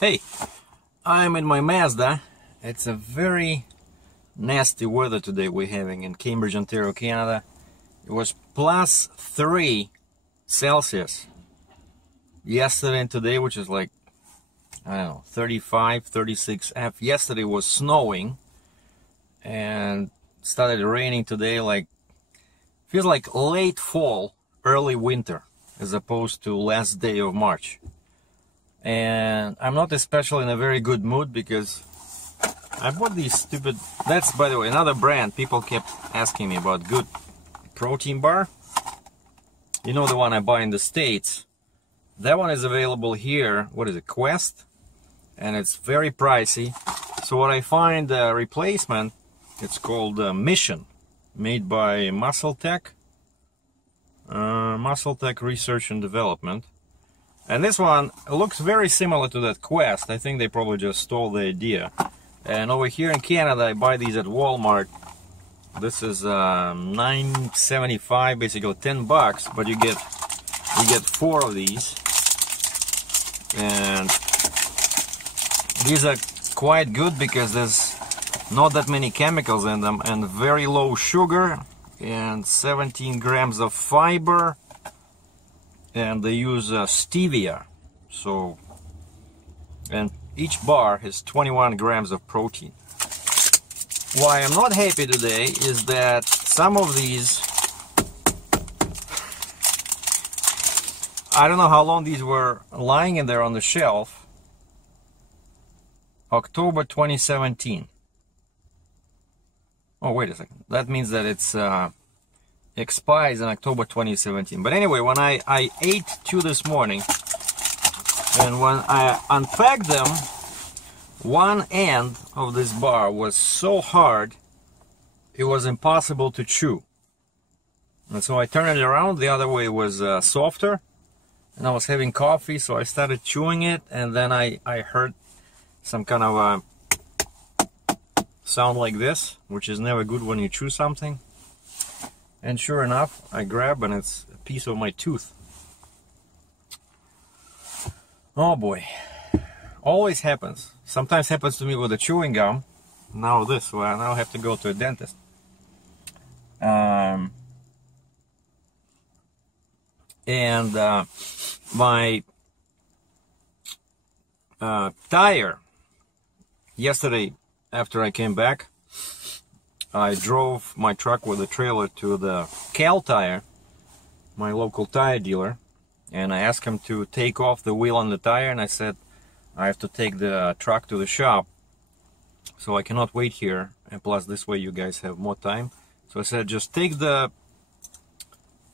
Hey, I'm in my Mazda. It's a very nasty weather today we're having in Cambridge, Ontario, Canada. It was +3 Celsius yesterday and today, which is like, I don't know, 35, 36. Yesterday was snowing and started raining today. Like, feels like late fall, early winter, as opposed to last day of March. And I'm not especially in a very good mood because I bought these stupid, that's by the way another brand people kept asking me about, good protein bar. You know, the one I buy in the States, that one is available here. What is it, Quest? And it's very pricey. So what I find, the replacement, it's called Mission, made by Muscle Tech Research and Development. And this one looks very similar to that Quest. I think they probably just stole the idea. And over here in Canada, I buy these at Walmart. This is $9.75, basically $10, but you get 4 of these. And these are quite good because there's not that many chemicals in them and very low sugar and 17 grams of fiber. And they use stevia, so, and each bar has 21 grams of protein. Why I'm not happy today is that some of these, I don't know how long these were lying in there on the shelf. October 2017. Oh, wait a second. That means that it's expires in October 2017. But anyway, when I ate 2 this morning, and when I unpacked them, one end of this bar was so hard it was impossible to chew. And so I turned it around, the other way was softer, and I was having coffee, so I started chewing it, and then I heard some kind of a sound like this, which is never good when you chew something. And sure enough, I grab and it's a piece of my tooth. Oh boy. Always happens. Sometimes happens to me with the chewing gum. Now this, well, now I have to go to a dentist. My tire, yesterday after I came back, I drove my truck with a trailer to the Cal Tire, my local tire dealer, and I asked him to take off the wheel on the tire, and I said I have to take the truck to the shop, so I cannot wait here, and plus this way you guys have more time. So I said, just take the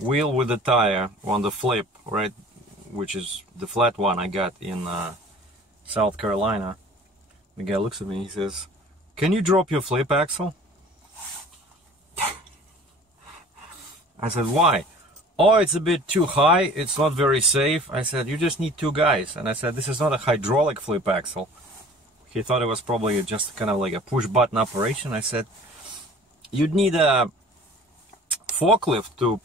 wheel with the tire on the flip, right, which is the flat one I got in South Carolina. The guy looks at me, he says, "Can you drop your flip axle?" I said, "Why?" "Oh, it's a bit too high, it's not very safe." I said, "You just need 2 guys." And I said, "This is not a hydraulic flip axle." He thought it was probably just kind of like a push button operation. I said, "You'd need a forklift to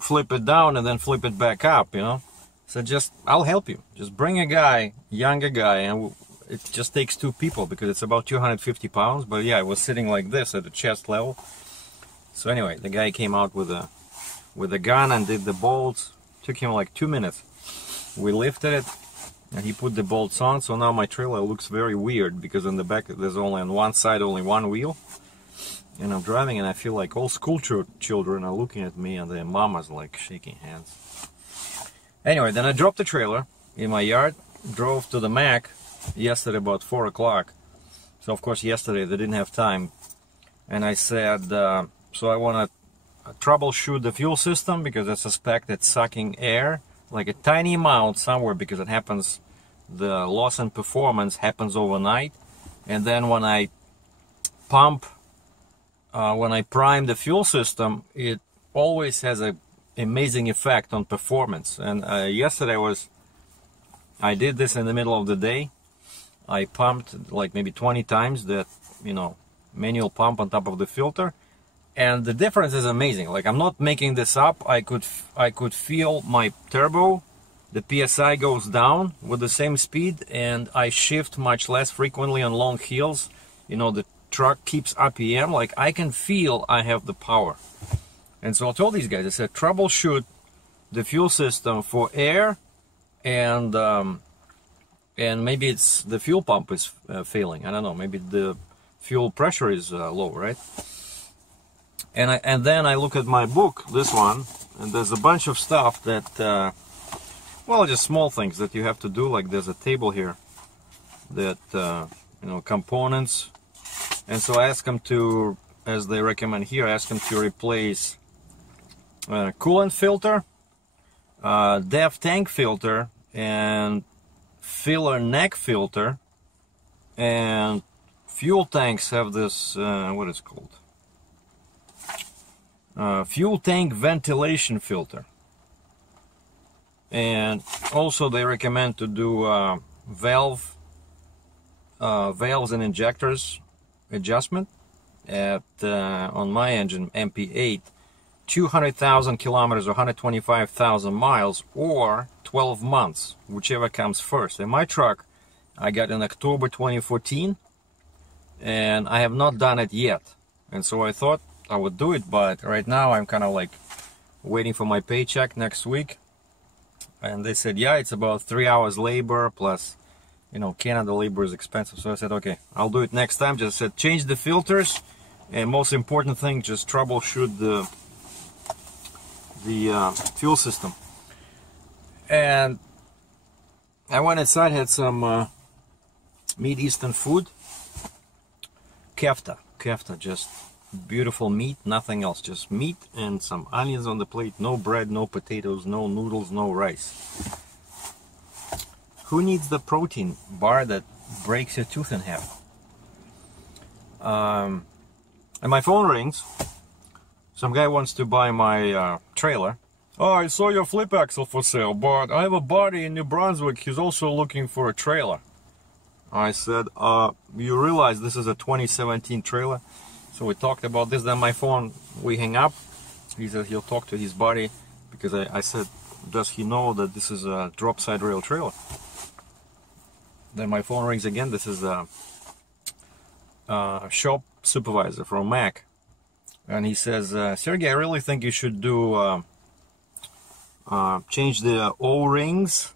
flip it down and then flip it back up, you know." So just, I'll help you. Just bring a guy, younger guy, and it just takes 2 people because it's about 250 pounds. But yeah, it was sitting like this at the chest level. So anyway, the guy came out with a gun and did the bolts. Took him like 2 minutes. We lifted it and he put the bolts on. So now my trailer looks very weird because in the back there's only on one side only 1 wheel. And I'm driving and I feel like all school children are looking at me and their mamas like shaking hands. Anyway, then I dropped the trailer in my yard, drove to the Mack yesterday about 4 o'clock. So of course yesterday they didn't have time. And I said, so I want to troubleshoot the fuel system because I suspect it's sucking air, like a tiny amount somewhere, because it happens, the loss in performance happens overnight. And then when I pump, when I prime the fuel system, it always has an amazing effect on performance. And yesterday I did this in the middle of the day. I pumped like maybe 20 times that, you know, manual pump on top of the filter. And the difference is amazing. Like, I'm not making this up. I could feel my turbo the PSI goes down with the same speed, and I shift much less frequently on long hills. You know, the truck keeps RPM, like I can feel I have the power. And so I told these guys, I said, troubleshoot the fuel system for air, and maybe it's the fuel pump is failing. I don't know, maybe the fuel pressure is low, right? And then I look at my book, this one, and there's a bunch of stuff that, well, just small things that you have to do. Like there's a table here that, you know, components. And so I ask them to, as they recommend here, I ask them to replace coolant filter, DEF tank filter, and filler neck filter, and fuel tanks have this, what is it called? Fuel tank ventilation filter. And also they recommend to do valves and injectors adjustment at on my engine MP8, 200,000 kilometers or 125,000 miles or 12 months, whichever comes first. In my truck, I got in October 2014, and I have not done it yet. And so I thought I would do it, but right now I'm kind of like waiting for my paycheck next week. And they said, yeah, it's about 3 hours labor plus, you know, Canada labor is expensive. So I said, okay, I'll do it next time. Just said, change the filters, and most important thing, just troubleshoot the fuel system. And I went inside, had some Middle Eastern food, kefta, just beautiful meat, nothing else, just meat and some onions on the plate. No bread, no potatoes, no noodles, no rice. Who needs the protein bar that breaks your tooth in half? And my phone rings. Some guy wants to buy my trailer. Oh, I saw your flip axle for sale, but I have a buddy in New Brunswick. He's also looking for a trailer. I said, you realize this is a 2017 trailer? So we talked about this, then my phone, we hang up. He said he'll talk to his buddy, because I said, does he know that this is a drop side rail trailer? Then my phone rings again. This is a shop supervisor from Mack. And he says, Sergei, I really think you should do, change the O-rings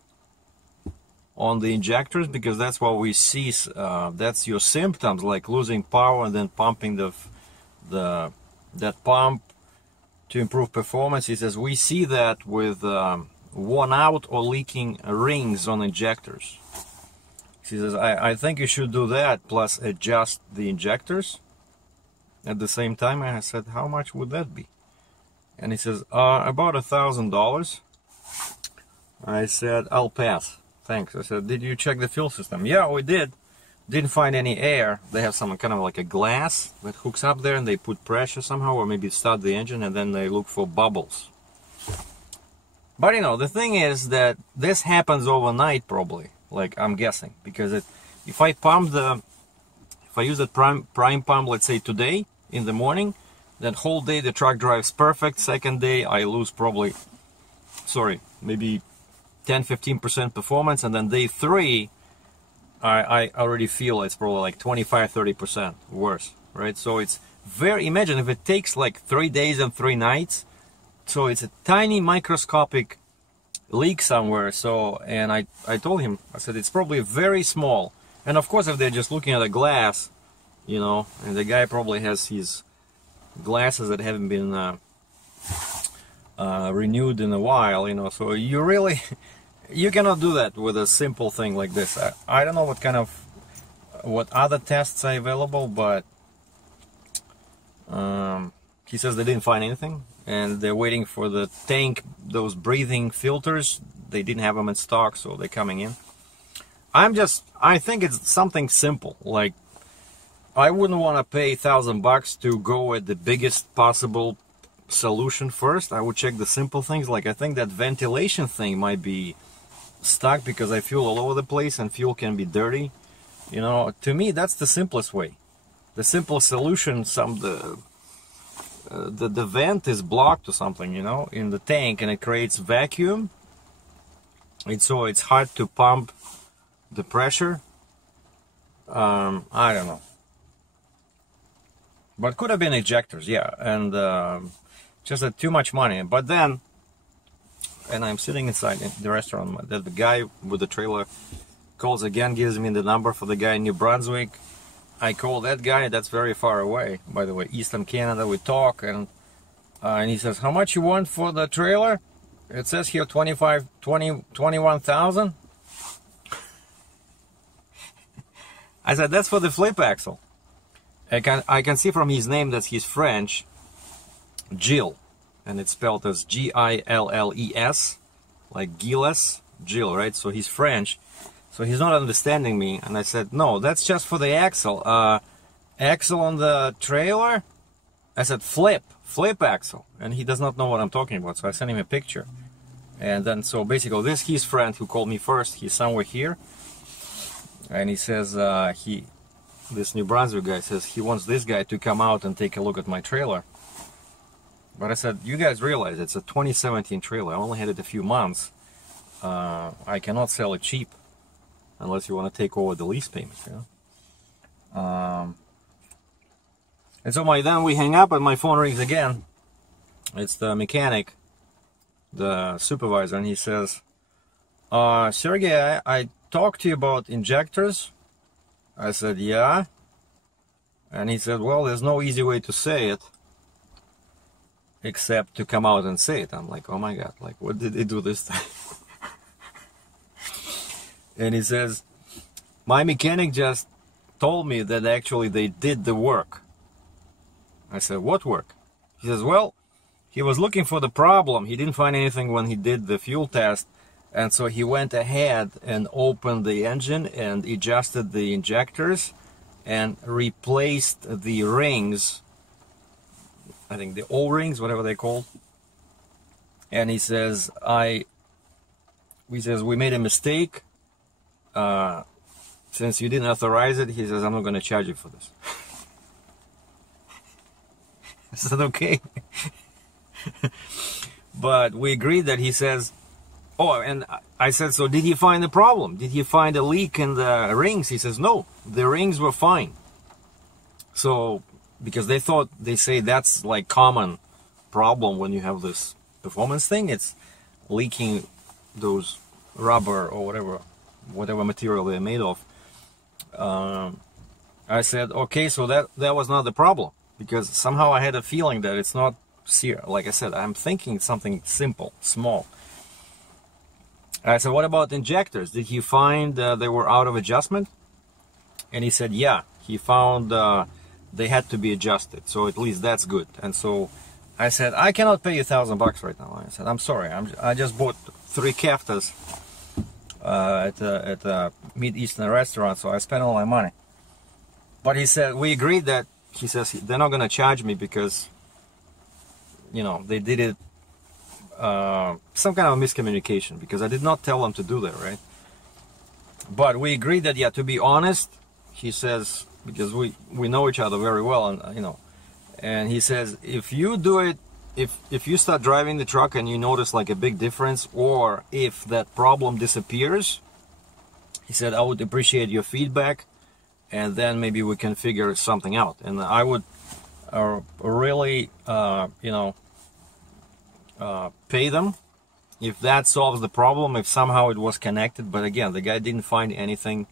on the injectors, because that's what we see, that's your symptoms, like losing power and then pumping that pump to improve performance. He says we see that with worn out or leaking rings on injectors. He says I think you should do that plus adjust the injectors at the same time. And I said, how much would that be? And he says about $1,000. I said, I'll pass. Thanks. I said, did you check the fuel system? Yeah, we did. Didn't find any air. They have some kind of like a glass that hooks up there, and they put pressure somehow, or maybe start the engine, and then they look for bubbles. But you know, the thing is that this happens overnight probably, like I'm guessing, because if I use that prime pump, let's say today in the morning, that whole day the truck drives perfect. Second day I lose probably, maybe 10-15% performance, and then day 3 I already feel it's probably like 25-30% worse, right? So it's very, imagine if it takes like 3 days and 3 nights, so it's a tiny microscopic leak somewhere. So, and I told him, I said it's probably very small, and of course if they're just looking at a glass, you know, and the guy probably has his glasses that haven't been renewed in a while, you know, so you really you cannot do that with a simple thing like this. I don't know what other tests are available, but he says they didn't find anything, and they're waiting for the tank, those breathing filters. They didn't have them in stock, so they're coming in. I think it's something simple. Like, I wouldn't want to pay $1,000 to go with the biggest possible solution first. I would check the simple things. Like, I think that ventilation thing might be stuck because I fuel all over the place and fuel can be dirty. You know, to me that's the simplest way. The simplest solution, the vent is blocked or something, you know, in the tank, and it creates vacuum, so it's hard to pump the pressure. I don't know, but could have been ejectors, yeah, and just too much money. But then, and I'm sitting inside the restaurant, the guy with the trailer calls again, gives me the number for the guy in New Brunswick. I call that guy, that's very far away, by the way, Eastern Canada. We talk, and he says, how much you want for the trailer? It says here 21,000. I said, that's for the flip axle. I can see from his name that he's French, Gilles, and it's spelled as Gilles, like Gilles, Gilles, right? So he's French, so he's not understanding me. And I said, no, that's just for the axle. Axle on the trailer? I said, flip axle, and he does not know what I'm talking about. So I sent him a picture, and then so basically this his friend who called me first. He's somewhere here, and he says this New Brunswick guy says he wants this guy to come out and take a look at my trailer. But I said, you guys realize it's a 2017 trailer. I only had it a few months. I cannot sell it cheap unless you want to take over the lease payment, you know. And so then we hang up and my phone rings again. It's the mechanic, the supervisor, and he says, Sergei, I talked to you about injectors. I said, yeah. And he said, well, there's no easy way to say it except to come out and say it. I'm like, oh my God, like, what did they do this time? And he says, my mechanic just told me that actually they did the work. I said, what work? He says, well, he was looking for the problem. He didn't find anything when he did the fuel test. And so he went ahead and opened the engine and adjusted the injectors and replaced the rings, I think the O-rings, whatever they're called. And he says, we made a mistake. Since you didn't authorize it, he says, I'm not going to charge you for this. I said, okay. But we agreed that he says, oh, and I said, so did he find the problem? Did he find a leak in the rings? He says, no, the rings were fine. So, because they say that's like common problem when you have this performance thing, it's leaking those rubber or whatever material they're made of. I said, okay, so that was not the problem, because somehow I had a feeling that it's not serious. Like I said, I'm thinking something simple, small. I said, what about injectors? Did he find they were out of adjustment? And he said, yeah, he found they had to be adjusted. So at least that's good. And so I said, I cannot pay you $1,000 right now. I said, I'm sorry. I just bought 3 keftas at a Mid-Eastern restaurant, so I spent all my money. But he said, we agreed that, he says, they're not going to charge me because, you know, they did it, some kind of miscommunication, because I did not tell them to do that, right? But we agreed that, yeah, to be honest, he says, because we know each other very well, and you know, and he says, if you do it, if you start driving the truck and you notice like a big difference, or if that problem disappears, he said, I would appreciate your feedback, and then maybe we can figure something out. And I would really, you know, pay them if that solves the problem, if somehow it was connected. But again, the guy didn't find anything.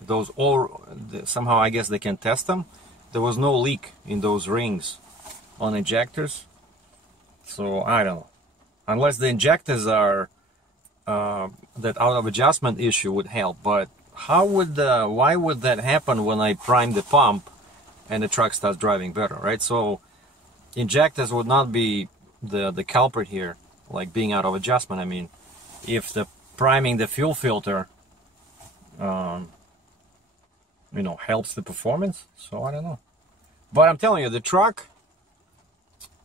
Those all somehow, I guess they can test them. There was no leak in those rings on injectors, so I don't know, unless the injectors are that out of adjustment issue would help. But how would why would that happen when I prime the pump and the truck starts driving better, right? So injectors would not be the culprit here, like being out of adjustment. I mean, if the priming the fuel filter you know, helps the performance, so I don't know. But I'm telling you, the truck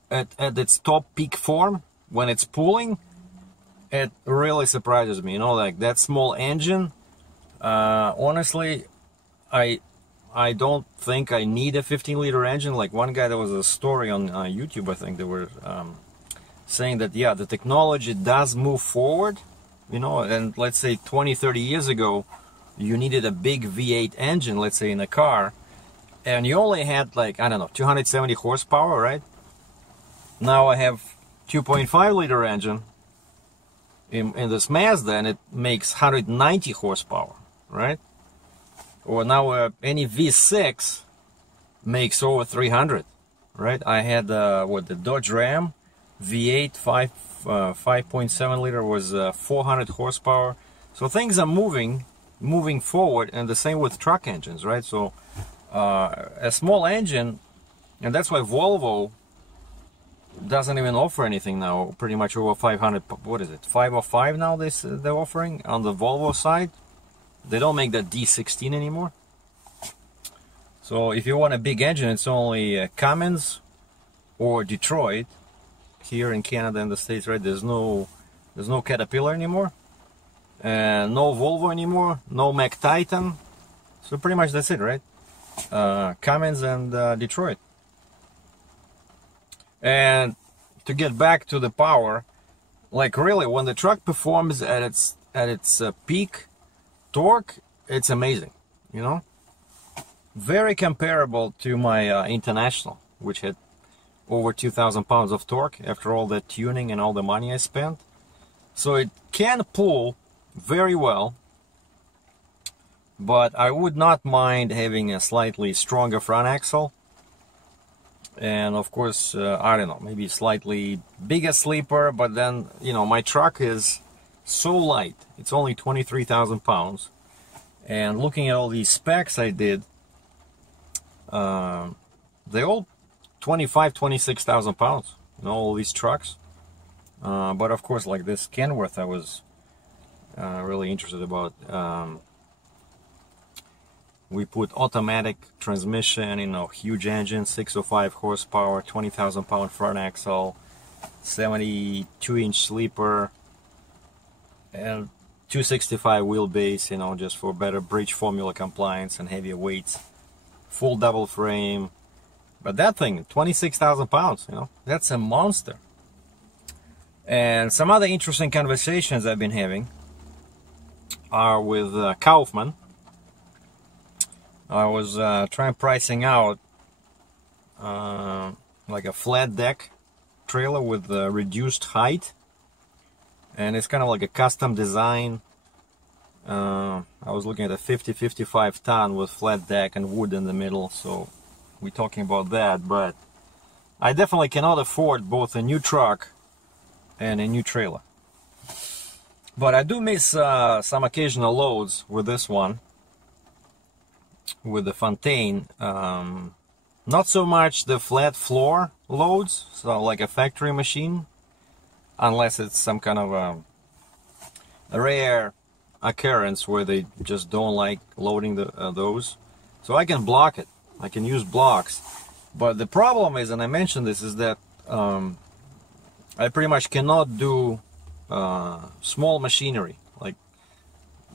at its top peak form, when it's pulling, it really surprises me, you know, like that small engine. Honestly, I don't think I need a 15-liter engine. Like one guy, there was a story on YouTube, I think they were saying that, yeah, the technology does move forward, you know, and let's say 20-30 years ago you needed a big V8 engine, let's say in a car, and you only had like, I don't know, 270 horsepower, right? Now I have 2.5 liter engine in this Mazda, and it makes 190 horsepower, right? Or now any V6 makes over 300, right? I had the Dodge Ram V8 5.7 liter was 400 horsepower. So things are moving forward, and the same with truck engines, right? So a small engine, and that's why Volvo doesn't even offer anything now, pretty much over 500. What is it, 505 now they're offering on the Volvo side. They don't make that D16 anymore. So if you want a big engine, it's only Cummins or Detroit here in Canada and the States, right? There's no Caterpillar anymore, and no Volvo anymore, no Mack Titan. So pretty much that's it, right? Cummins and Detroit. And to get back to the power, like really, when the truck performs at its peak torque, it's amazing, you know. Very comparable to my International, which had over 2,000 pounds of torque after all that tuning and all the money I spent. So it can pull very well, but I would not mind having a slightly stronger front axle. And of course, I don't know, maybe slightly bigger sleeper, but then, you know, my truck is so light. It's only 23,000 pounds. And looking at all these specs I did, they all 26,000 pounds, you know, all these trucks. But of course, like this Kenworth, I was really interested about. We put automatic transmission, you know, huge engine, 605 horsepower, 20,000 pound front axle, 72-inch sleeper, and 265 wheelbase, you know, just for better bridge formula compliance and heavier weights. Full double frame. But that thing, 26,000 pounds, you know, that's a monster. And some other interesting conversations I've been having are with Kaufman. I was trying pricing out like a flat deck trailer with reduced height, and it's kind of like a custom design. I was looking at a 50-55 ton with flat deck and wood in the middle, so we're talking about that. But I definitely cannot afford both a new truck and a new trailer. But I do miss some occasional loads with this one, with the Fontaine. Not so much the flat floor loads, so like a factory machine, unless it's some kind of a rare occurrence where they just don't like loading those. So I can block it, I can use blocks. But the problem is, and I mentioned this, is that I pretty much cannot do small machinery like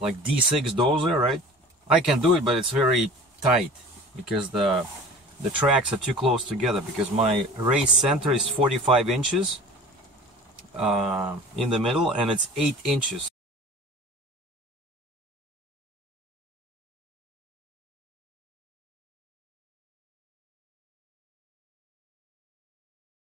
D6 dozer, right? I can do it, but it's very tight because the tracks are too close together, because my race center is 45 inches in the middle, and it's 8 inches